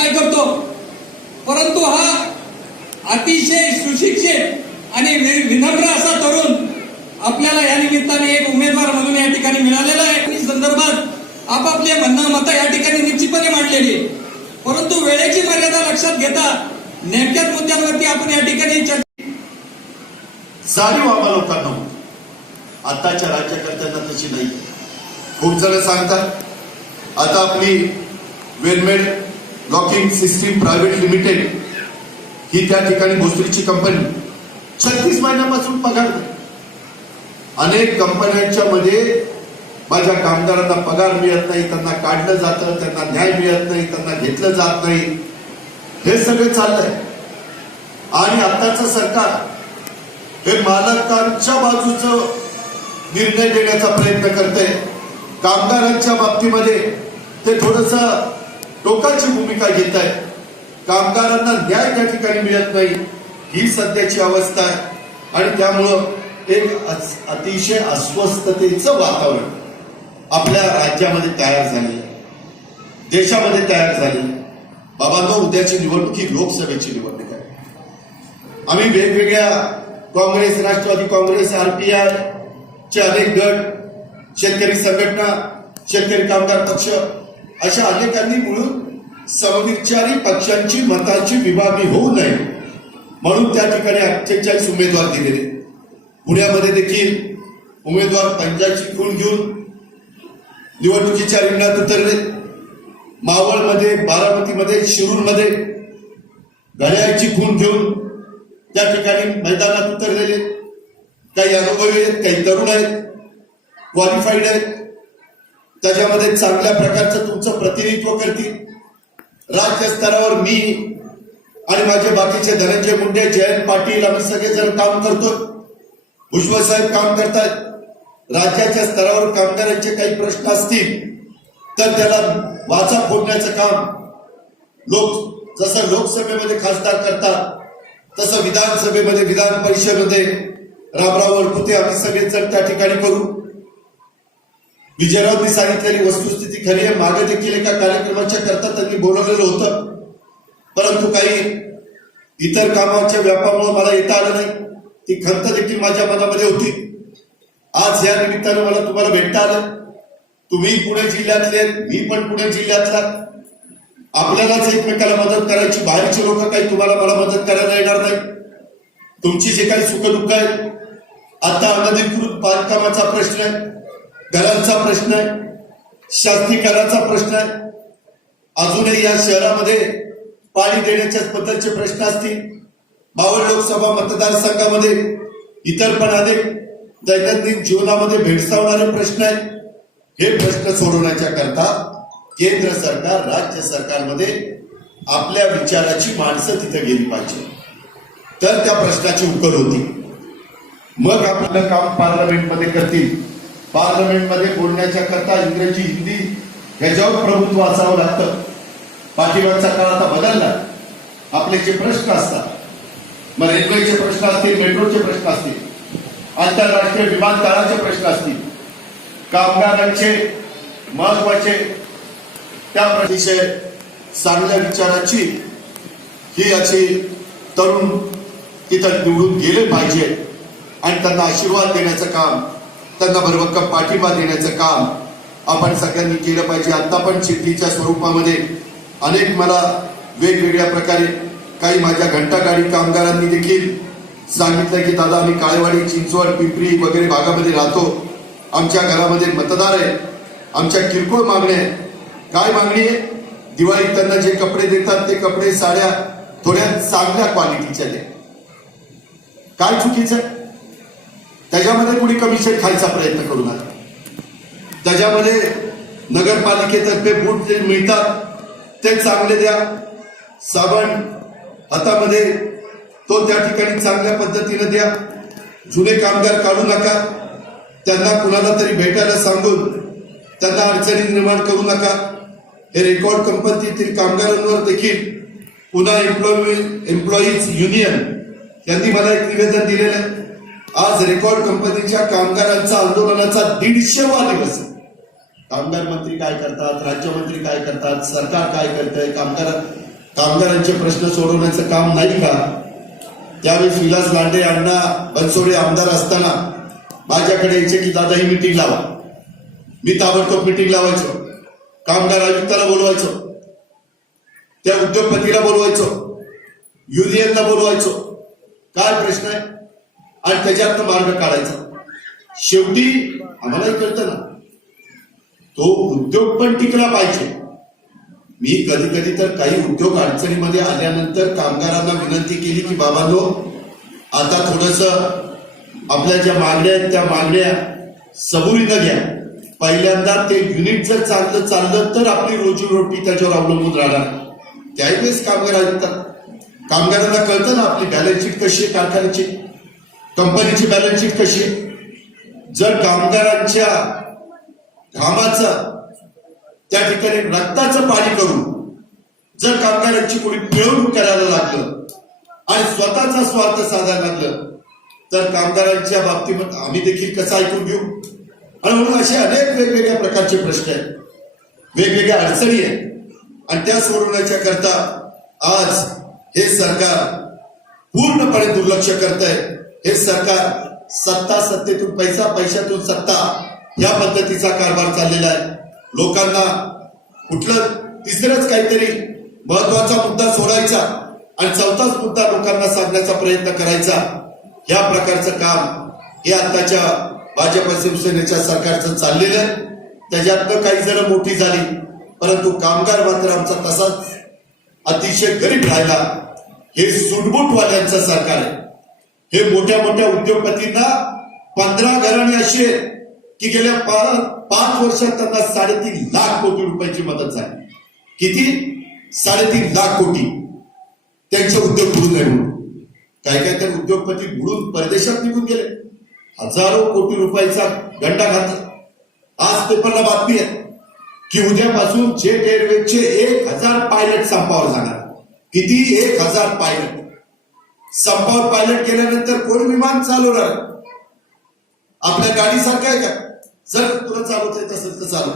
काय करतो? परंतु हा अतिशय सुशिक्षित आणि वि- विनम्र असा तरुण आपल्याला या निमित्ताने एक उमेदवार म्हणून या ठिकाणी मिळालेला आहे. आणि संदर्भात आपापले म्हणणं मतं या ठिकाणी निश्चितपणे मांडलेली परंतु वेळेची मर्यादा लक्षात घेता नेमक्याच मुद्द्यांवरती आपण या ठिकाणी जाणीव आम्हा लोकांना आताच्या राज्यकर्त्यांना तशी नाही. खूप जण सांगतात आता आपली Wellmade locking system private limited ही त्या ठिकाणी भोसरीची कंपनी छत्तीस महिन्यापासून पगार अनेक कंपन्यांच्या मध्ये माझ्या कामगारांना पगार मिळत नाही त्यांना काढलं जातं त्यांना न्याय मिळत नाही त्यांना घेतलं जात नाही. हे सगळं चाललंय. आणि आताचं सरकार हे मालकांच्या बाजूचं निर्णय देण्याचा प्रयत्न करते कामगारांच्या बाबतीमध्ये ते थोडस टोकाची भूमिका घेत आहे. कामगारांना न्याय त्या ठिकाणी मिळत नाही. ही सध्याची अवस्था आहे. आणि त्यामुळं एक अतिशय अस्वस्थतेचं वातावरण आपल्या राज्यामध्ये तयार झाले देशामध्ये तयार झाले बाबांनो उद्याची निवडणूक ही लोकसभेची निवडणूक आहे. आम्ही वेगवेगळ्या काँग्रेस राष्ट्रवादी काँग्रेस आरपीआय चे अनेक गट शेतकरी संघटना शेतकरी कामगार पक्ष अशा अनेकांनी म्हणून समविचारी पक्षांची मताची विभागणी होऊ नये म्हणून त्या ठिकाणी अठ्ठेचाळीस उमेदवार दिलेले. पुण्यामध्ये देखील उमेदवार पंजाची खून घेऊन निवडणुकीच्या रिंगणात उतरले. मावळमध्ये बारामतीमध्ये शिरूरमध्ये घड्याळची खून घेऊन त्या ठिकाणी मैदानात उतरलेले. काही अनुभवी आहेत काही तरुण आहेत क्वालिफाईड आहेत. त्याच्यामध्ये चांगल्या प्रकारचं तुमचं प्रतिनिधित्व करतील. राज्य स्तरावर मी आणि माझे बाकीचे धनंजय मुंडे जयंत पाटील आम्ही सगळेजण काम करतो भुजबळ साहेब काम करतायत. राज्याच्या स्तरावर कामगारांचे काही प्रश्न असतील तर त्याला वाचा फोडण्याचं काम लोक जसं लोकसभेमध्ये खासदार करतात तसं विधानसभेमध्ये विधान परिषदेमध्ये रामराव वरपुते आम्ही सगळेजण त्या ठिकाणी करू. विजयरावनी सांगितलेली वस्तुस्थिती खरी आहे मागे देखील एका कार्यक्रमाच्या करता त्यांनी बोलवलेलं होतं. परंतु काही इतर कामाच्या व्यापामुळे मला येता आलं नाही. ती खंत देखील माझ्या मनामध्ये होती. आज या निमित्तानं मला तुम्हाला भेटता आलं. तुम्ही पुणे जिल्ह्यातले मी पण पुणे जिल्ह्यातला. आपल्यालाच एकमेकाला मदत करायची बाहेरचे लोक काही तुम्हाला मला मदत करायला येणार नाही. तुमची जे काही सुखदुःख आहे आता अनधिकृत बांधकामाचा प्रश्न आहे. घरांचा प्रश्न आहे शास्त्रीकरणाचा प्रश्न आहे. अजूनही या शहरामध्ये पाणी देण्याच्या बद्दलचे प्रश्न असतील. बावळ लोकसभा मतदारसंघामध्ये इतर पण अनेक दैनंदिन जीवनामध्ये भेडसावणारे प्रश्न आहेत. हे प्रश्न सोडवण्याच्या करता केंद्र सरकार राज्य सरकारमध्ये आपल्या विचाराची माणसं तिथे गेली पाहिजे. तर त्या प्रश्नाची उकल होती. मग आपलं काम पार्लमेंटमध्ये करतील. पार्लमेंटमध्ये बोलण्याच्या करता इंग्रजी हिंदी ह्याच्यावर प्रभुत्व असावं लागतं. पाठीमागचा काळ आता बदलला. आपले जे प्रश्न असतात मग रेल्वेचे प्रश्न असतील मेट्रोचे प्रश्न असतील आंतरराष्ट्रीय विमानतळाचे प्रश्न असतील कामगारांचे महत्त्वाचे त्या अतिशय चांगल्या विचाराची ही अशी तरुण तिथं निवडून गेले पाहिजे आणि त्यांना आशीर्वाद देण्याचं काम त्यांना भरभक्कम पाठिंबा देण्याचं काम आपण सगळ्यांनी केलं पाहिजे. आता पण चिठ्ठीच्या स्वरूपामध्ये अनेक मला वेगवेगळ्या प्रकारे काही माझ्या घंटागाडी कामगारांनी देखील सांगितलं की दादा आम्ही काळेवाडी चिंचवड पिंपरी वगैरे भागामध्ये राहतो. आमच्या घरामध्ये मतदार आहे. आमच्या किरकोळ मागण्या आहे काय मागणी आहे? दिवाळीत त्यांना जे कपडे देतात ते कपडे साड्या थोड्या चांगल्या क्वालिटीच्या द्या. काय चुकीचं आहे? त्याच्यामध्ये कुणी कमिशन खायचा प्रयत्न करू नका. त्याच्यामध्ये नगरपालिकेतर्फे बूट जे मिळतात ते चांगले द्या. साबण हातामध्ये तो त्या ठिकाणी चांगल्या पद्धतीनं द्या. जुने कामगार काढू नका. त्यांना कुणाला तरी भेटायला सांगून त्यांना अडचणी निर्माण करू नका. हे रेकॉर्ड कंपनीतील कामगारांवर देखील पुन्हा एम्प्लॉई एम्प्लॉईज युनियन यांनी मला एक निवेदन दिलेलं आहे. आज रेकॉर्ड कंपनीच्या कामगारांचा आंदोलनाचा दीडशेवा दिवस. कामगार मंत्री काय करतात? राज्यमंत्री काय करतात? सरकार काय करतंय? कामगार कामगारांचे प्रश्न सोडवण्याचं काम नाही का? त्यावेळी विलास लांडे यांना बनसोडे आमदार असताना माझ्याकडे यायचे की दादा ही मिटिंग लावा. मी ताबडतोब मिटिंग लावायचो. कामगार आयुक्ताला बोलवायचो. त्या उद्योगपतीला बोलवायचो. युनियनला बोलवायचो. काय प्रश्न आहे? आणि त्याच्यातनं मार्ग काढायचा. शेवटी आम्हालाही कळतं ना तो उद्योग पण टिकला पाहिजे. मी कधी कधी तर काही उद्योग अडचणीमध्ये आल्यानंतर कामगारांना विनंती केली की बाबांनो आता थोडस आपल्या ज्या मागण्या आहेत त्या मागण्या सबुरीनं घ्या. पहिल्यांदा ते युनिट जर चांगलं चाललं तर आपली रोजीरोटी त्याच्यावर अवलंबून राहणार. त्याही वेळेस कामगार ऐकतात कामगारांना कळतं ना आपली बॅलन्स शीट कशी आहे कारखान्याची? कंपनीची बॅलन्स शीट कशी? जर कामगारांच्या घामाचं त्या ठिकाणी रक्ताचं पाणी करून जर कामगारांची कोणी पिळवणूक करायला लागलं आणि स्वतःचा स्वार्थ साधायला लागलं तर कामगारांच्या बाबतीमध्ये आम्ही देखील कसं ऐकून घेऊ? आणि म्हणून असे अनेक वेगवेगळ्या प्रकारचे प्रश्न आहेत. वेगवेगळ्या अडचणी आहेत. आणि त्या सोडवण्याच्या करता आज हे सरकार पूर्णपणे दुर्लक्ष करत आहे हे सरकार सत्ता सत्तेतून पैसा पैशातून सत्ता या पद्धतीचा कारभार चाललेला आहे. लोकांना कुठलं तिसरंच काहीतरी महत्त्वाचा मुद्दा सोडायचा आणि चौथाच मुद्दा लोकांना सांगण्याचा प्रयत्न करायचा या प्रकारचं काम हे आताच्या भाजप शिवसेनेच्या सरकारचं चाललेलं आहे. त्याच्यातनं काही जण मोठी झाली परंतु कामगार मात्र आमचा तसाच अतिशय गरीब राहिला. हे सुटबुटवाल्यांचं सरकार आहे. हे मोठ्या मोठ्या उद्योगपतींना पंधरा घराणे अशी की गेल्या पाच वर्षात त्यांना साडेतीन लाख कोटी रुपयाची मदत झाली. किती? साडेतीन लाख कोटी. त्यांचे उद्योग बुडून नये म्हणून काय काय त्या उद्योगपती बुडून परदेशात निघून गेले. हजारो कोटी रुपयाचा गंडा घातला. आज पेपरला बातमी आहे की उद्यापासून जेट एअरवेजचे एक हजार पायलट संपावर जाणार. किती? एक हजार पायलट. संपावर पायलट केल्यानंतर कोण विमान चालवणार? आपल्या गाडीसारखं आहे का? जर तुला चालवता येत असेल तर चालव